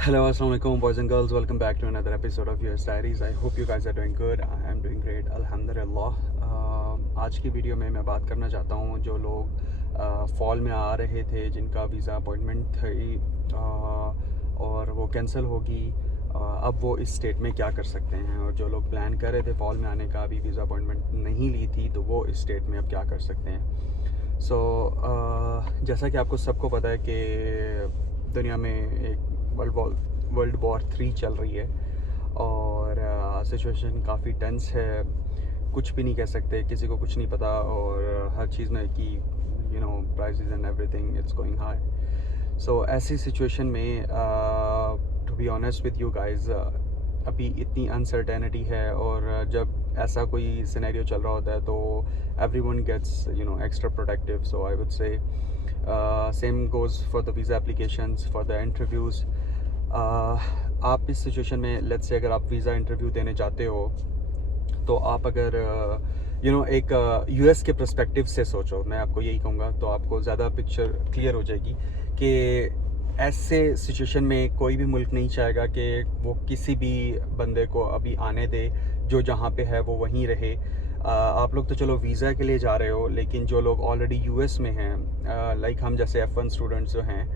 Hello, assalamualaikum, boys and girls. Welcome back to another episode of US Diaries. I hope you guys are doing good. I am doing great, alhamdulillah. आज की video में मैं बात करना चाहता हूँ जो लोग फॉल में आ रहे थे, जिनका वीज़ा अपॉइंटमेंट थी और वो कैंसिल होगी, अब वो इस स्टेट में क्या कर सकते हैं, और जो लोग प्लान कर रहे थे फॉल में आने का, अभी वीज़ा अपॉइंटमेंट नहीं ली थी, तो वो इस स्टेट में अब क्या कर सकते हैं। जैसा कि आपको सबको पता है कि दुनिया में एक वर्ल्ड वॉर 3 चल रही है और सिचुएशन काफ़ी टेंस है। कुछ भी नहीं कह सकते, किसी को कुछ नहीं पता, और हर चीज़ में कि prices and everything it's going high. So ऐसी सिचुएशन में to be honest with you guys, अभी इतनी अनसर्टेनिटी है, और जब ऐसा कोई सिनेरियो चल रहा होता है तो everyone gets extra protective. So I would say same goes for the visa applications, for the interviews. आप इस सिचुएशन में लेट्स से अगर आप वीज़ा इंटरव्यू देने जाते हो, तो आप अगर एक यूएस के पर्सपेक्टिव से सोचो, मैं आपको यही कहूँगा, तो आपको ज़्यादा पिक्चर क्लियर हो जाएगी कि ऐसे सिचुएशन में कोई भी मुल्क नहीं चाहेगा कि वो किसी भी बंदे को अभी आने दे, जो जहाँ पे है वो वहीं रहे। आप लोग तो चलो वीज़ा के लिए जा रहे हो, लेकिन जो लोग ऑलरेडी यूएस में हैं, लाइक हम जैसे F1 स्टूडेंट्स जो हैं,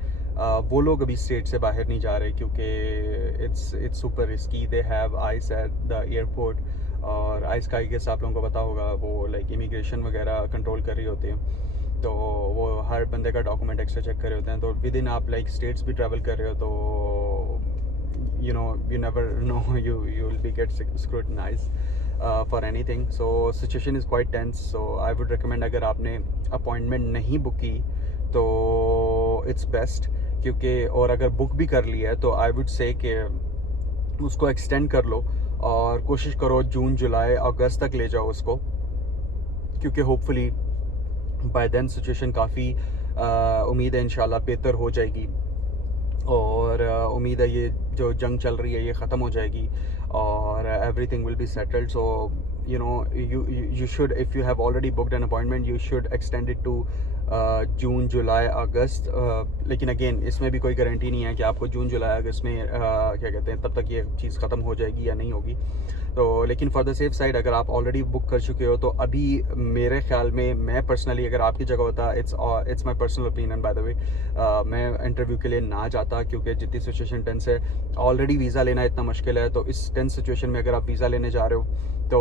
वो लोग अभी स्टेट से बाहर नहीं जा रहे, क्योंकि it's super risky. They have ice at the airport, और आइस का आई गेस आप लोगों को पता होगा, वो लाइक इमिग्रेशन वगैरह कंट्रोल कर रही होती है, तो वो हर बंदे का डॉक्यूमेंट एक्स्ट्रा चेक कर रहे होते हैं। तो विद इन आप लाइक स्टेट्स भी ट्रैवल कर रहे हो, तो you never know, you will be get scrutinized for anything. So situation is quite tense. So I would recommend, अगर आपने अपॉइंटमेंट नहीं बुक की तो इट्स बेस्ट, क्योंकि और अगर बुक भी कर लिया है तो आई वुड से कि उसको एक्सटेंड कर लो, और कोशिश करो जून जुलाई अगस्त तक ले जाओ उसको, क्योंकि होपफुली बाय देन सिचुएशन काफ़ी उम्मीद है इंशाल्लाह बेहतर हो जाएगी, और उम्मीद है ये जो जंग चल रही है ये ख़त्म हो जाएगी, और everything will be settled. So you should, if you have already booked an appointment, you should extend it to जून जुलाई अगस्त। लेकिन अगेन इसमें भी कोई गारंटी नहीं है कि आपको जून जुलाई अगस्त में क्या कहते हैं तब तक ये चीज़ ख़त्म हो जाएगी या नहीं होगी। तो लेकिन फॉर द सेफ साइड, अगर आप ऑलरेडी बुक कर चुके हो, तो अभी मेरे ख्याल में, मैं पर्सनली अगर आपकी जगह होता, it's my personal opinion by the way, मैं इंटरव्यू के लिए ना जाता, क्योंकि जितनी सिचुएशन टेंस है, ऑलरेडी वीज़ा लेना इतना मुश्किल है, तो इस टेंस सिचुएशन में अगर आप वीज़ा लेने जा रहे हो तो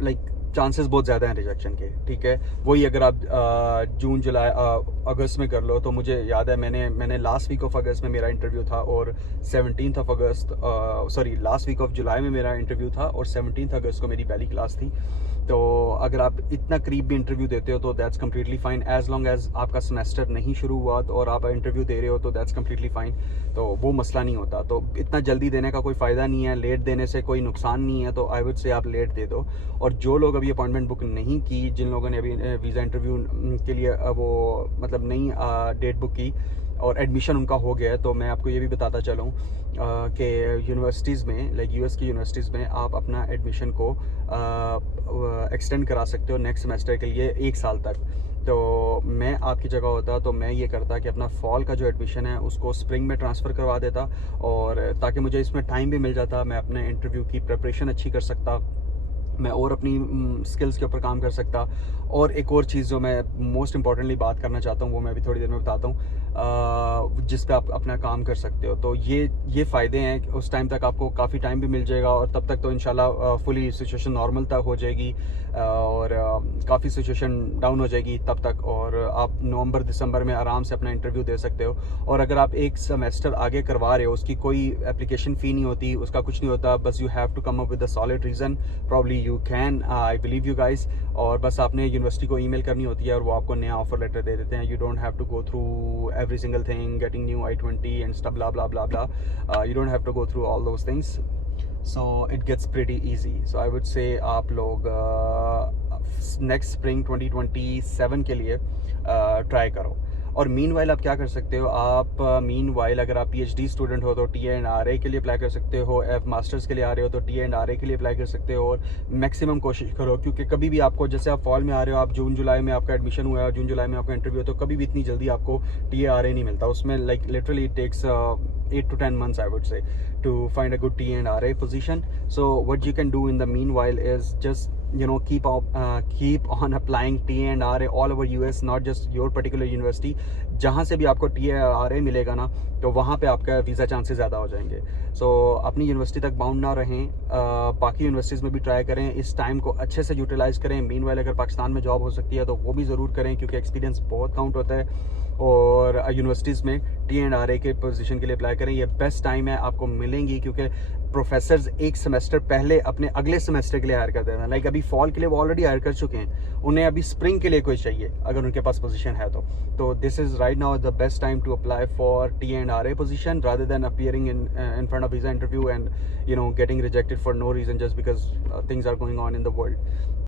लाइक चांसेस बहुत ज़्यादा हैं रिजेक्शन के। ठीक है, वही अगर आप जून जुलाई अगस्त में कर लो, तो मुझे याद है मैंने लास्ट वीक ऑफ अगस्त में मेरा इंटरव्यू था, और 17 of August sorry last week of July में मेरा इंटरव्यू था, और 17 अगस्त को मेरी पहली क्लास थी। तो अगर आप इतना करीब भी इंटरव्यू देते हो तो that's completely fine, as long as आपका सेमेस्टर नहीं शुरू हुआ तो और आप इंटरव्यू दे रहे हो, तो दैट्स कम्प्लीटली फ़ाइन, तो वो मसला नहीं होता। तो इतना जल्दी देने का कोई फ़ायदा नहीं है, लेट देने से कोई नुकसान नहीं है, तो आई वुड से आप लेट दे दो। और जो लोग अभी अपॉइंटमेंट बुक नहीं की, जिन लोगों ने अभी वीज़ा इंटरव्यू के लिए वो मतलब नई डेट बुक की और एडमिशन उनका हो गया है, तो मैं आपको ये भी बताता चलूँ कि यूनिवर्सिटीज़ में, लाइक यूएस की यूनिवर्सिटीज़ में, आप अपना एडमिशन को एक्सटेंड करा सकते हो नेक्स्ट सेमेस्टर के लिए 1 साल तक। तो मैं आपकी जगह होता तो मैं ये करता कि अपना फॉल का जो एडमिशन है उसको स्प्रिंग में ट्रांसफ़र करवा देता, और ताकि मुझे इसमें टाइम भी मिल जाता, मैं अपने इंटरव्यू की प्रिपरेशन अच्छी कर सकता, मैं और अपनी स्किल्स के ऊपर काम कर सकता। और एक और चीज़ जो मैं मोस्ट इम्पॉर्टेंटली बात करना चाहता हूँ, वो मैं अभी थोड़ी देर में बताता हूँ, जिस पे आप अपना काम कर सकते हो। तो ये फ़ायदे हैं कि उस टाइम तक आपको काफ़ी टाइम भी मिल जाएगा, और तब तक तो इंशाल्लाह फुली सिचुएशन नॉर्मल तक हो जाएगी, और काफ़ी सिचुएशन डाउन हो जाएगी तब तक, और आप नवंबर दिसंबर में आराम से अपना इंटरव्यू दे सकते हो। और अगर आप एक सेमेस्टर आगे करवा रहे हो, उसकी कोई एप्लीकेशन फ़ी नहीं होती, उसका कुछ नहीं होता, बस you have to come up with a solid reason, probably you can, I believe you guys. और बस आपने यूनिवर्सिटी को ईमेल करनी होती है, और वो आपको नया ऑफर लेटर दे देते हैं। You don't have to go through every single thing, getting new I-20 and stuff, blah blah blah blah. You don't have to go through all those things, so it gets pretty easy. So I would say आप लोग next spring 2027 के लिए try करो। और meanwhile आप क्या कर सकते हो, आप मीनवाइल अगर आप PhD स्टूडेंट हो तो TA&RA के लिए अप्लाई कर सकते हो, F मास्टर्स के लिए आ रहे हो तो TA&RA के लिए अप्लाई कर सकते हो। और मैक्सिमम कोशिश करो, क्योंकि कभी भी आपको, जैसे आप फॉल में आ रहे हो, आप जून जुलाई में आपका एडमिशन हुआ है, जून जुलाई में आपका इंटरव्यू, तो कभी भी इतनी जल्दी आपको TA&RA नहीं मिलता। उसमें like literally it takes 8 to 10 months, I would say, to find a good TA&RA position. So what you can do in the meanwhile is just keep on applying TA&RA all over US, not just your particular university. जहाँ से भी आपको TA&RA मिलेगा ना, तो वहाँ पे आपका वीज़ा चांसेस ज़्यादा हो जाएंगे। सो अपनी यूनिवर्सिटी तक बाउंड ना रहें, बाकी यूनिवर्सिटीज़ में भी ट्राई करें, इस टाइम को अच्छे से यूटिलाइज़ करें। मीनवाइल अगर पाकिस्तान में जॉब हो सकती है तो वो भी ज़रूर करें, क्योंकि एक्सपीरियंस बहुत काउंट होता है। और यूनिवर्सिटीज़ में TA&RA के पोजीशन के लिए अप्लाई करें, ये बेस्ट टाइम है, आपको मिलेंगी, क्योंकि प्रोफेसर्स एक सेमेस्टर पहले अपने अगले सेमेस्टर के लिए हायर कर देते हैं। लाइक अभी फॉल के लिए वो ऑलरेडी हायर कर चुके हैं, उन्हें अभी स्प्रिंग के लिए कोई चाहिए अगर उनके पास पोजीशन है तो this is right now the best time to apply for TA&RA position, rather than appearing in front of visa interview and getting rejected for no reason just because things are going on in the world.